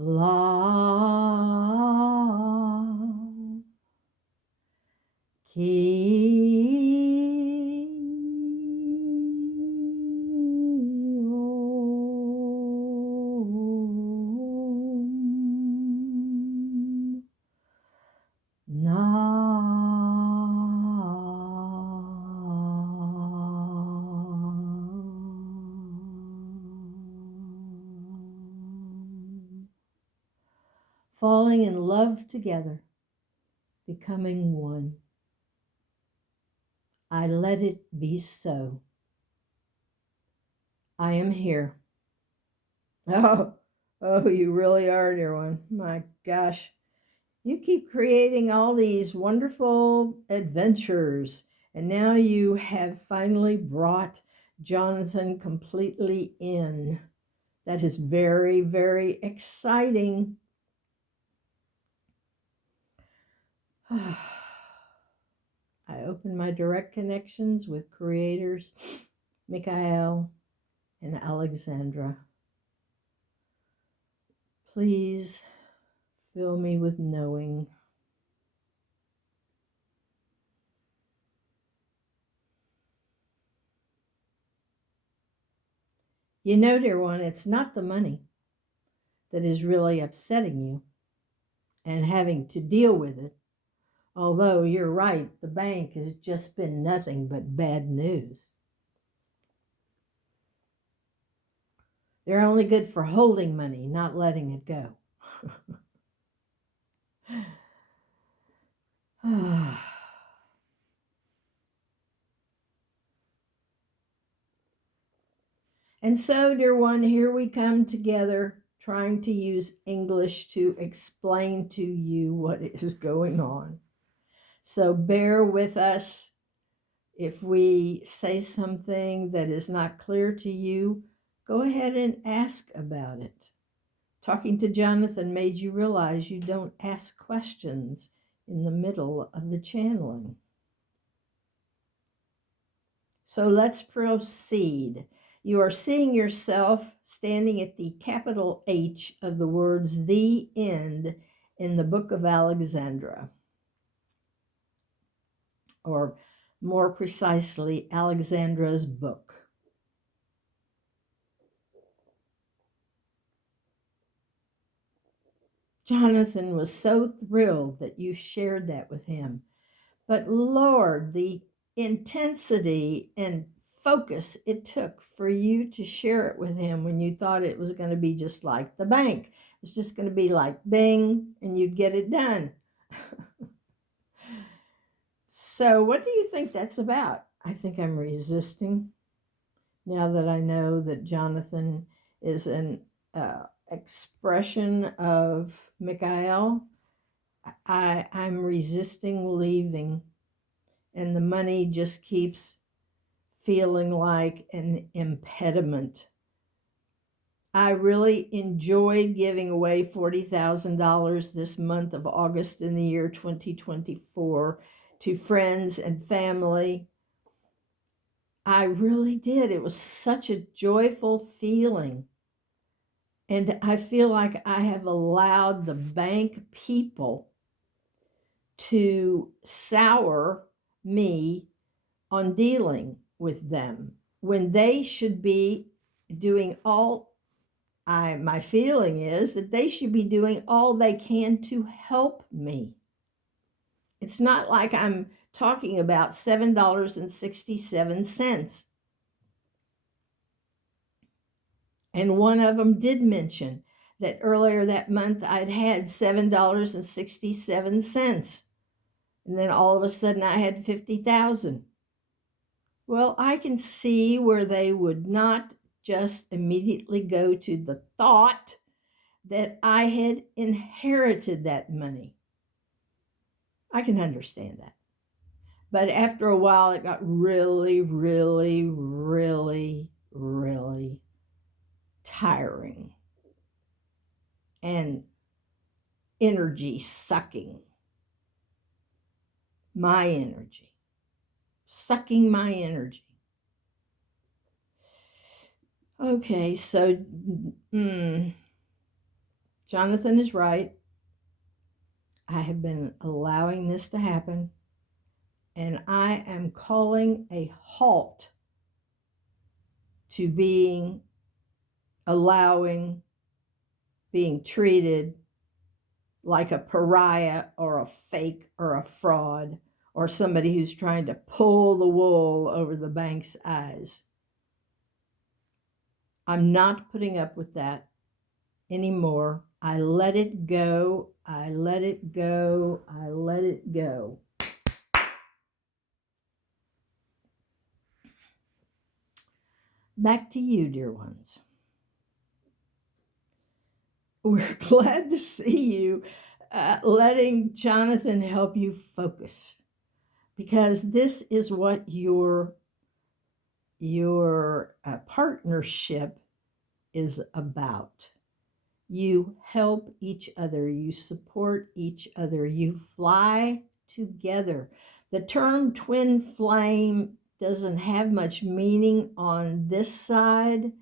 love. Ki-om. Falling in love together, becoming one. I let it be so. I am here. Oh, you really are, dear one. My gosh. You keep creating all these wonderful adventures, and now you have finally brought Jonathan completely in. That is very, very exciting. I open my direct connections with creators Michael and Alexandra. Please fill me with knowing. You know, dear one, it's not the money that is really upsetting you and having to deal with it. Although you're right, the bank has just been nothing but bad news. They're only good for holding money, not letting it go. And so, dear one, here we come together trying to use English to explain to you what is going on. So bear with us. If we say something that is not clear to you, go ahead and ask about it. Talking to Jonathan made you realize you don't ask questions in the middle of the channeling. So let's proceed. You are seeing yourself standing at the capital H of the words "the end" in the book of Alexandra, or more precisely, Alexandra's book. Jonathan was so thrilled that you shared that with him. But Lord, the intensity and focus it took for you to share it with him when you thought it was going to be just like the bank. It was just going to be like bing and you'd get it done. So what do you think that's about? I think I'm resisting now that I know that Jonathan is an expression of Michael. I'm resisting leaving, and the money just keeps feeling like an impediment. I really enjoyed giving away $40,000 this month of August in the year 2024 to friends and family. I really did. It was such a joyful feeling. And I feel like I have allowed the bank people to sour me on dealing with them when they should be doing all. My feeling is that they should be doing all they can to help me. It's not like I'm talking about $7.67. And one of them did mention that earlier that month I'd had $7.67. And then all of a sudden I had 50,000. Well, I can see where they would not just immediately go to the thought that I had inherited that money. I can understand that. But after a while, it got really, really, really, really tiring and energy sucking. My energy, sucking my energy. Okay, so Jonathan is right. I have been allowing this to happen, and I am calling a halt to being treated like a pariah or a fake or a fraud or somebody who's trying to pull the wool over the bank's eyes. I'm not putting up with that anymore. I let it go. I let it go. I let it go. Back to you, dear ones. We're glad to see you letting Jonathan help you focus, because this is what your partnership is about. You help each other, you support each other, you fly together. The term twin flame doesn't have much meaning on this side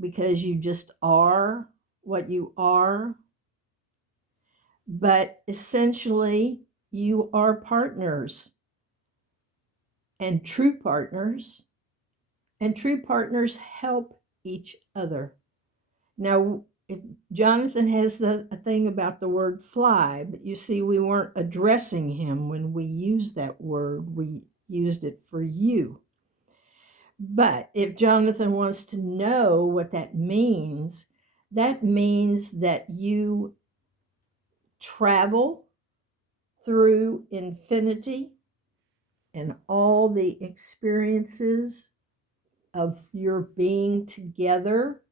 because you just are what you are. But essentially, you are partners, and true partners help each other. Now, if Jonathan has a thing about the word fly, but you see, we weren't addressing him when we used that word. We used it for you. But if Jonathan wants to know what that means that you travel through infinity and all the experiences of your being together.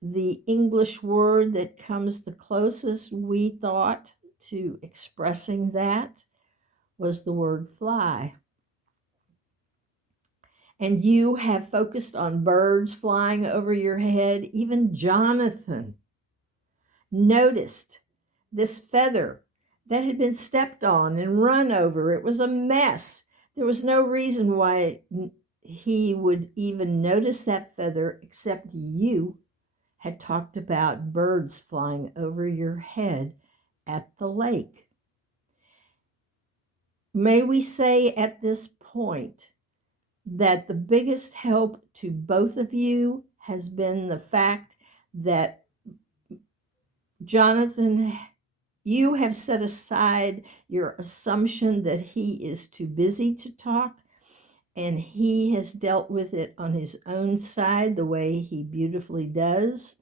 The English word that comes the closest, we thought, to expressing that was the word fly. And you have focused on birds flying over your head. Even Jonathan noticed this feather that had been stepped on and run over. It was a mess. There was no reason why he would even notice that feather, except you had talked about birds flying over your head at the lake. May we say at this point that the biggest help to both of you has been the fact that Jonathan, you have set aside your assumption that he is too busy to talk, and he has dealt with it on his own side the way he beautifully does.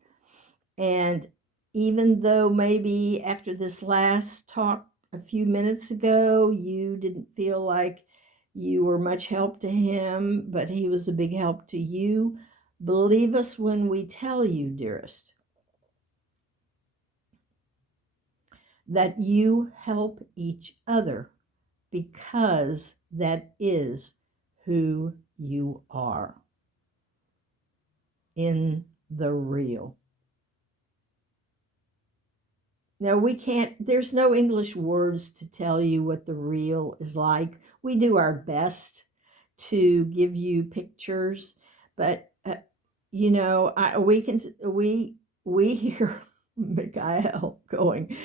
And even though maybe after this last talk a few minutes ago, you didn't feel like you were much help to him, but he was a big help to you, believe us when we tell you, dearest, that you help each other because that is who you are in the real. Now, there's no English words to tell you what the real is like. We do our best to give you pictures, but we hear Mikhail going,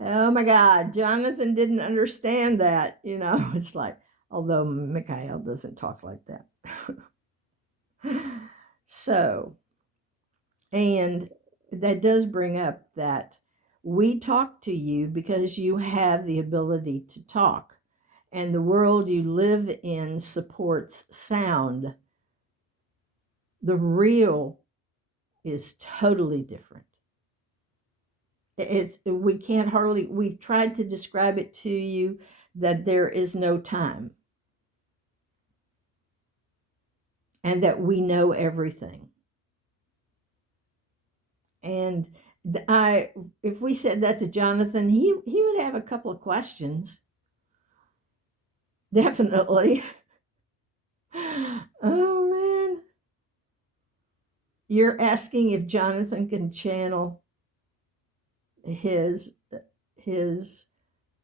"Oh my God, Jonathan didn't understand that." It's like, although Mikhail doesn't talk like that. So, and that does bring up that we talk to you because you have the ability to talk, and the world you live in supports sound. The real is totally different. We've tried to describe it to you that there is no time and that we know everything. And if we said that to Jonathan, he would have a couple of questions. Definitely. Oh man. You're asking if Jonathan can channel his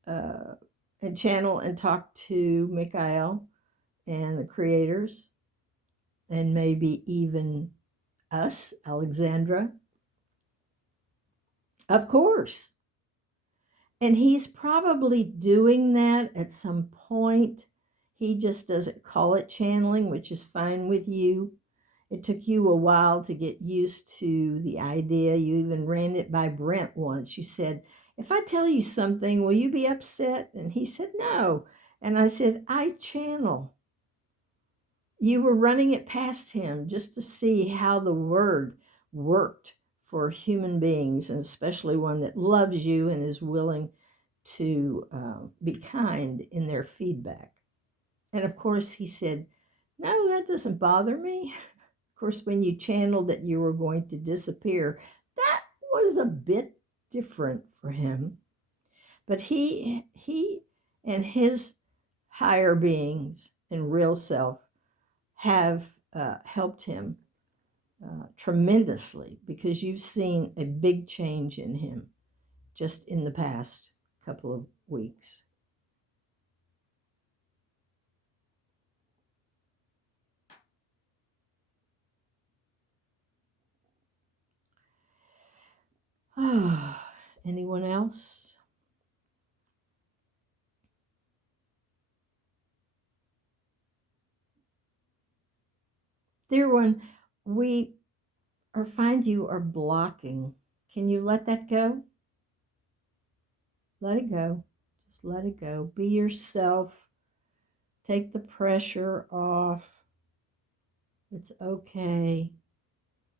and channel and talk to Mikhail and the creators, and maybe even Us, Alexandra? Of course. And he's probably doing that at some point. He just doesn't call it channeling, which is fine with you. It took you a while to get used to the idea. You even ran it by Brent once. You said, if I tell you something, will you be upset? And he said, no. And I said, I channel. You were running it past him just to see how the word worked for human beings, and especially one that loves you and is willing to be kind in their feedback. And of course, he said, no, that doesn't bother me. Of course, when you channeled that you were going to disappear, that was a bit different for him. But he and his higher beings and real self have helped him tremendously, because you've seen a big change in him just in the past couple of weeks. Anyone else? Dear one, we or find you are blocking. Can you let that go? Let it go. Just let it go. Be yourself. Take the pressure off. It's okay.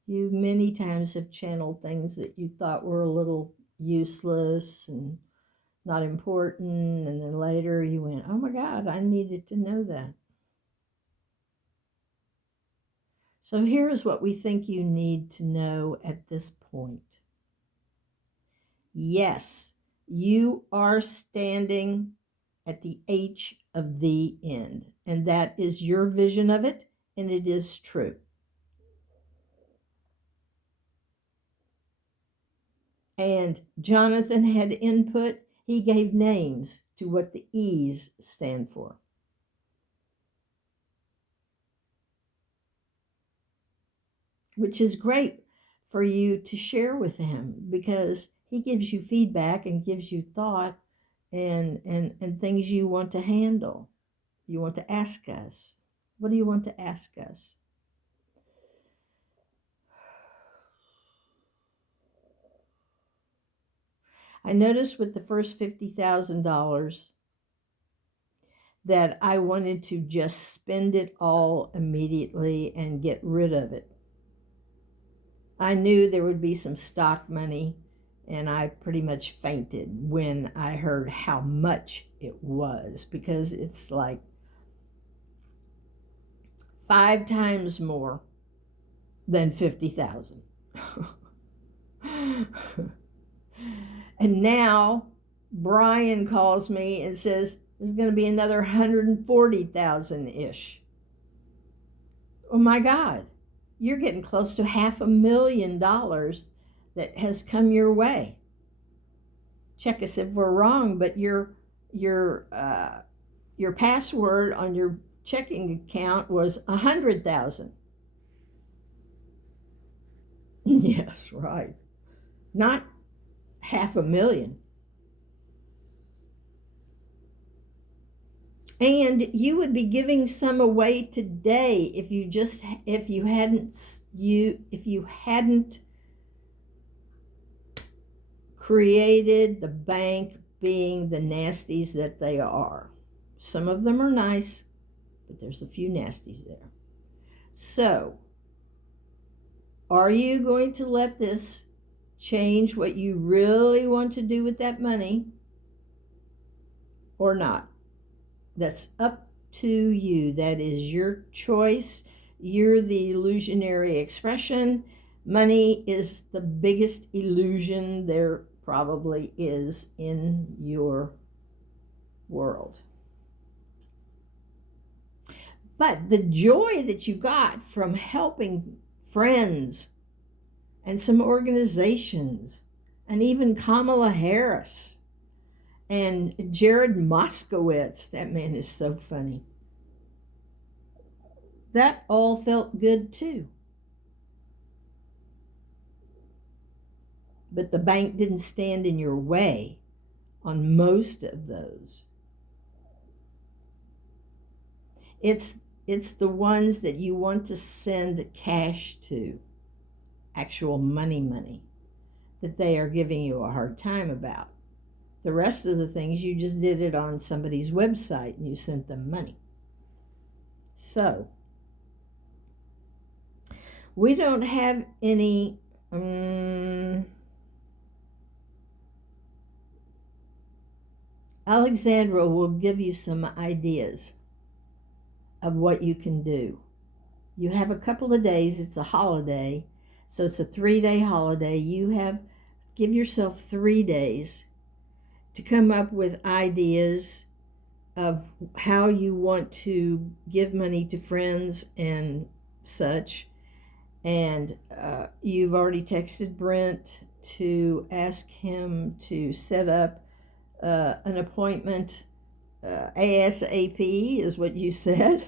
You many times have channeled things that you thought were a little useless and not important, and then later you went, oh my God, I needed to know that. So here's what we think you need to know at this point. Yes, you are standing at the H of the end, and that is your vision of it, and it is true. And Jonathan had input. He gave names to what the E's stand for. Which is great for you to share with him, because he gives you feedback and gives you thought and things you want to handle. You want to ask us. What do you want to ask us? I noticed with the first $50,000 that I wanted to just spend it all immediately and get rid of it. I knew there would be some stock money, and I pretty much fainted when I heard how much it was, because it's like 5 times more than 50,000. And now Brian calls me and says there's going to be another 140,000-ish. Oh my God, you're getting close to $500,000 that has come your way. Check us if we're wrong, but your password on your checking account was 100,000. Yes, right. Not 500,000. And you would be giving some away today if you hadn't created the bank being the nasties that they are. Some of them are nice, but there's a few nasties there. So, are you going to let this change what you really want to do with that money or not? That's up to you. That is your choice. You're the illusionary expression. Money is the biggest illusion there probably is in your world. But the joy that you got from helping friends and some organizations, and even Kamala Harris and Jared Moskowitz, that man is so funny, that all felt good too. but the bank didn't stand in your way on most of those. It's the ones that you want to send cash to, actual money, that they are giving you a hard time about. The rest of the things, you just did it on somebody's website and you sent them money. So, we don't have any Alexandra will give you some ideas of what you can do. You have a couple of days, it's a holiday, so it's a 3-day holiday. Give yourself 3 days to come up with ideas of how you want to give money to friends and such. And you've already texted Brent to ask him to set up an appointment ASAP, is what you said,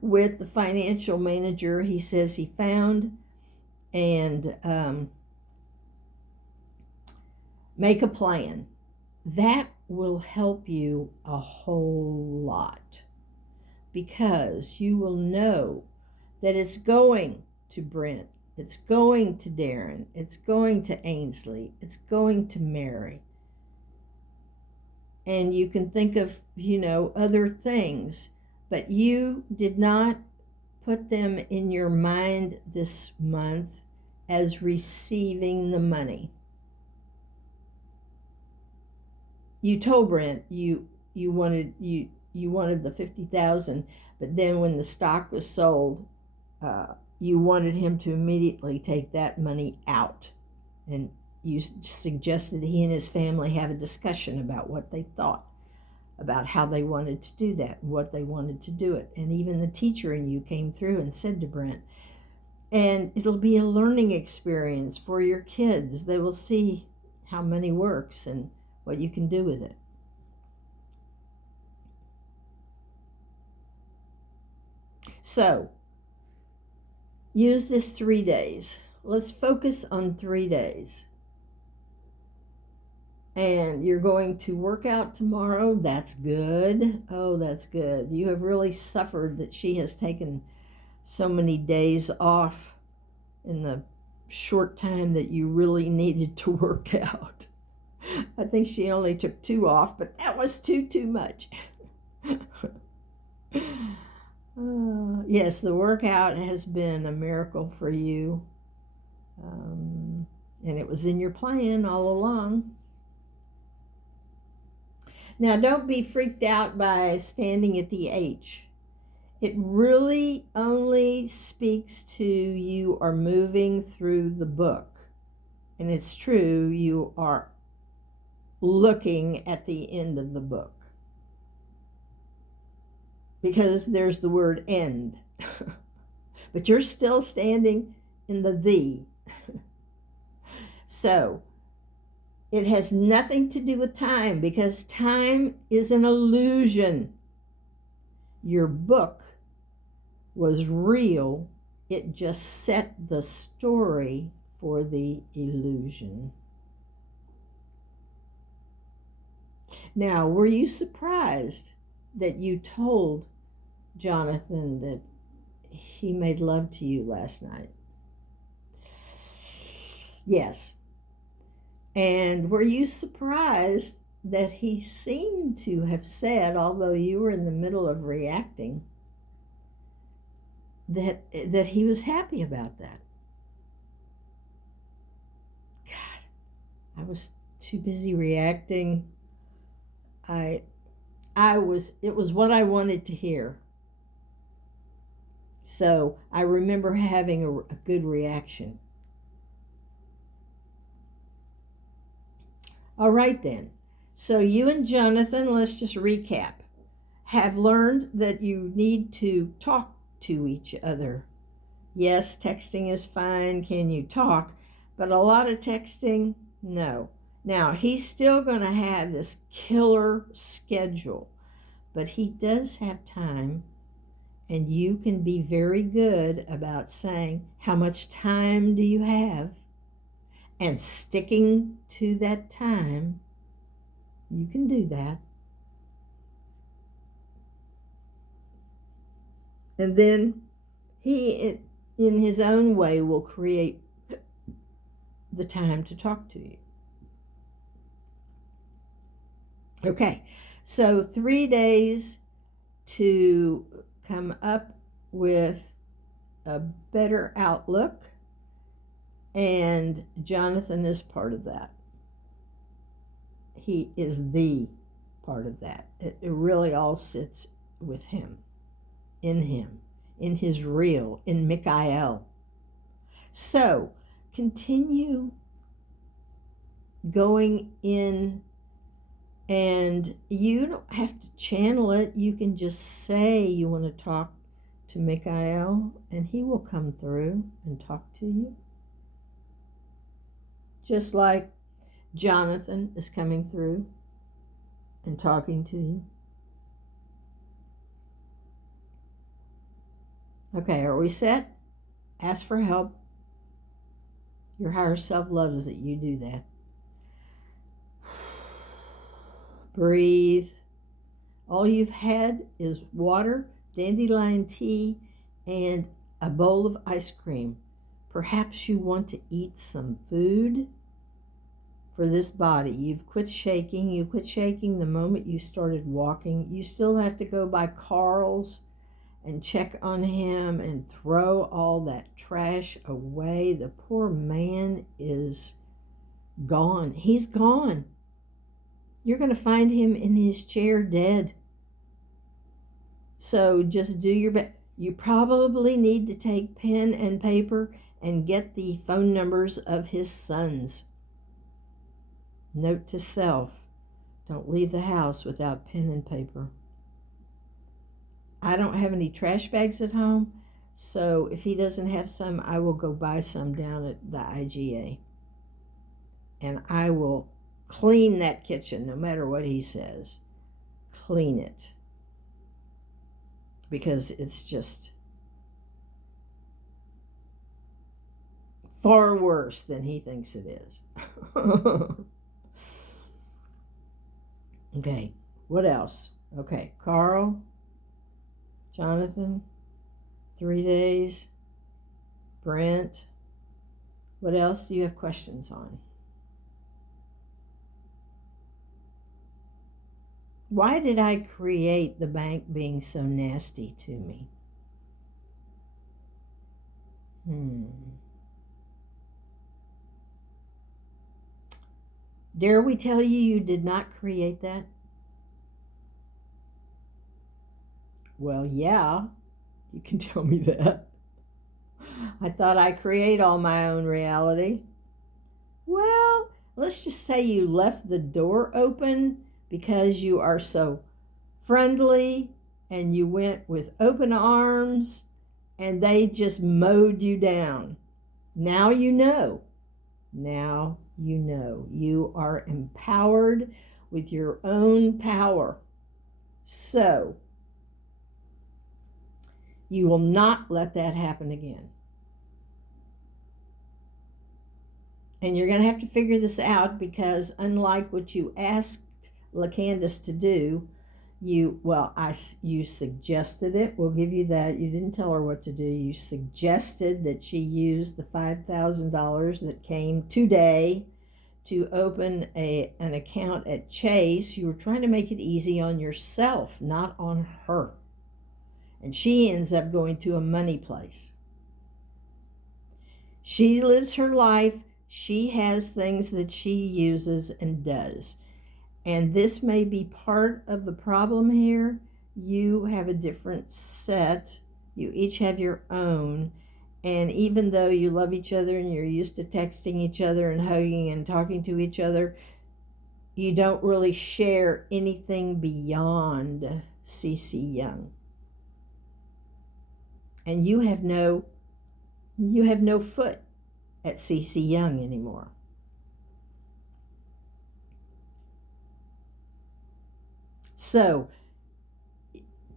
with the financial manager he says he found, and make a plan. That will help you a whole lot, because you will know that it's going to Brent, it's going to Darren, it's going to Ainsley, it's going to Mary. And you can think of, other things, but you did not put them in your mind this month as receiving the money. You told Brent you wanted the $50,000, but then when the stock was sold, you wanted him to immediately take that money out, and you suggested he and his family have a discussion about what they thought, about how they wanted to do that, and what they wanted to do it. And even the teacher in you came through and said to Brent, and it'll be a learning experience for your kids. They will see how money works and what you can do with it. So, use this 3 days. Let's focus on 3 days. And you're going to work out tomorrow. That's good. Oh, that's good. You have really suffered that she has taken so many days off in the short time that you really needed to work out. I think she only took 2 off, but that was too much. Yes, the workout has been a miracle for you. And it was in your plan all along. Now, don't be freaked out by standing at the H. It really only speaks to you are moving through the book. And it's true, you are looking at the end of the book, because there's the word end. But you're still standing in the. So, it has nothing to do with time, because time is an illusion. Your book was real. It just set the story for the illusion. Now, were you surprised that you told Jonathan that he made love to you last night? Yes. And were you surprised that he seemed to have said, although you were in the middle of reacting, that he was happy about that? God, I was too busy reacting. It was what I wanted to hear. So I remember having a good reaction. All right then. So you and Jonathan, let's just recap, have learned that you need to talk to each other. Yes, texting is fine. Can you talk? But a lot of texting, no. Now, he's still going to have this killer schedule, but he does have time, and you can be very good about saying, how much time do you have? and sticking to that time, you can do that. And then he, in his own way, will create the time to talk to you. Okay, so 3 days to come up with a better outlook, and Jonathan is part of that. He is the part of that. It really all sits with him, in his real, in Michael. So continue going in, and you don't have to channel it. You can just say you want to talk to Michael, and he will come through and talk to you. Just like Jonathan is coming through and talking to you. Okay, are we set? Ask for help. Your higher self loves that you do that. Breathe. All you've had is water, dandelion tea, and a bowl of ice cream. Perhaps you want to eat some food for this body. You've quit shaking. You quit shaking the moment you started walking. You still have to go by Carl's and check on him and throw all that trash away. The poor man is gone. He's gone. You're going to find him in his chair dead. So just do your best. You probably need to take pen and paper and get the phone numbers of his sons. Note to self, don't leave the house without pen and paper. I don't have any trash bags at home, so if he doesn't have some, I will go buy some down at the IGA. And I will clean that kitchen no matter what he says. Clean it. Because it's just far worse than he thinks it is. Okay, what else? Okay, Carl, Jonathan, 3 days, Brent. What else do you have questions on? Why did I create the bank being so nasty to me? Dare we tell you you did not create that? Well, yeah, you can tell me that. I thought I create all my own reality. Well, let's just say you left the door open because you are so friendly and you went with open arms and they just mowed you down. Now you know. Now you know. You are empowered with your own power. So, you will not let that happen again. And you're going to have to figure this out because unlike what you asked LaCandace to do, you suggested it. We'll give you that. You didn't tell her what to do. You suggested that she use the $5,000 that came today to open an account at Chase. You were trying to make it easy on yourself, not on her. And she ends up going to a money place. She lives her life. She has things that she uses and does. And this may be part of the problem here. You have a different set. You each have your own. And even though you love each other and you're used to texting each other and hugging and talking to each other, you don't really share anything beyond CeCe Young. And you have no foot at CeCe Young anymore. So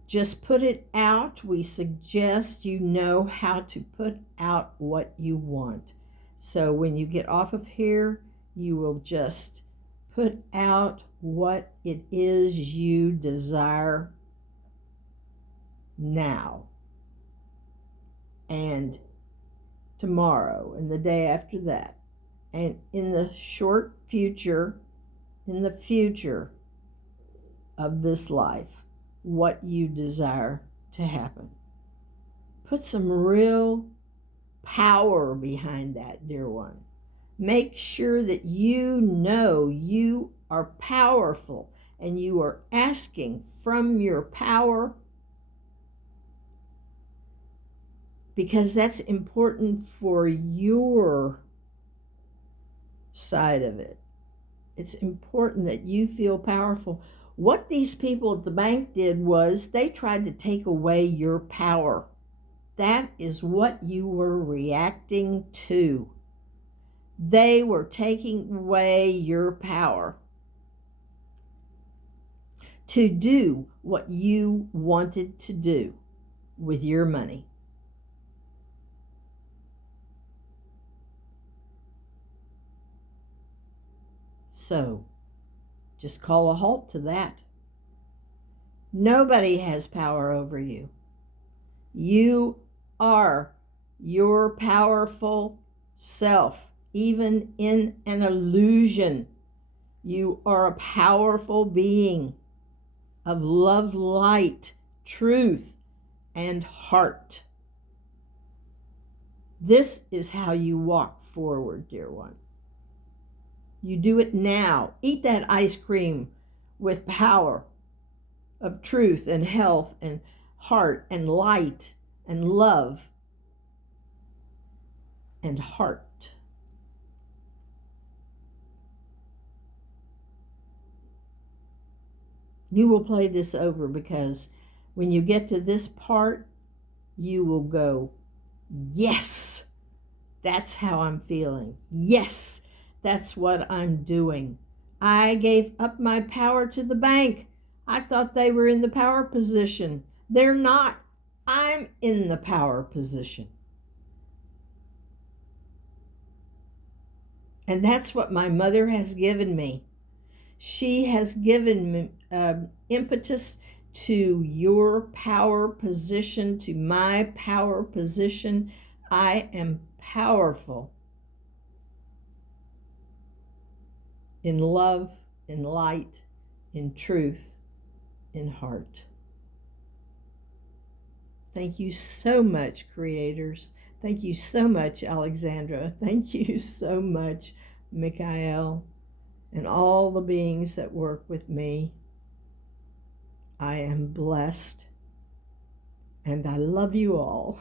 just put it out. We suggest you know how to put out what you want. So when you get off of here, you will just put out what it is you desire now and tomorrow and the day after that. And in the short future, in the future of this life, what you desire to happen. Put some real power behind that, dear one. Make sure that you know you are powerful and you are asking from your power, because that's important for your side of it. It's important that you feel powerful. What these people at the bank did was they tried to take away your power. That is what you were reacting to. They were taking away your power to do what you wanted to do with your money. So, just call a halt to that. Nobody has power over you. You are your powerful self, even in an illusion. You are a powerful being of love, light, truth, and heart. This is how you walk forward, dear one. You do it now. Eat that ice cream with power of truth and health and heart and light and love and heart. You will play this over, because when you get to this part, you will go, yes, that's how I'm feeling. Yes, that's what I'm doing. I gave up my power to the bank. I thought they were in the power position. They're not. I'm in the power position. And that's what my mother has given me. She has given me impetus to your power position, to my power position. I am powerful in love, in light, in truth, in heart. Thank you so much, creators. Thank you so much, Alexandra. Thank you so much, Michael, and all the beings that work with me. I am blessed, and I love you all.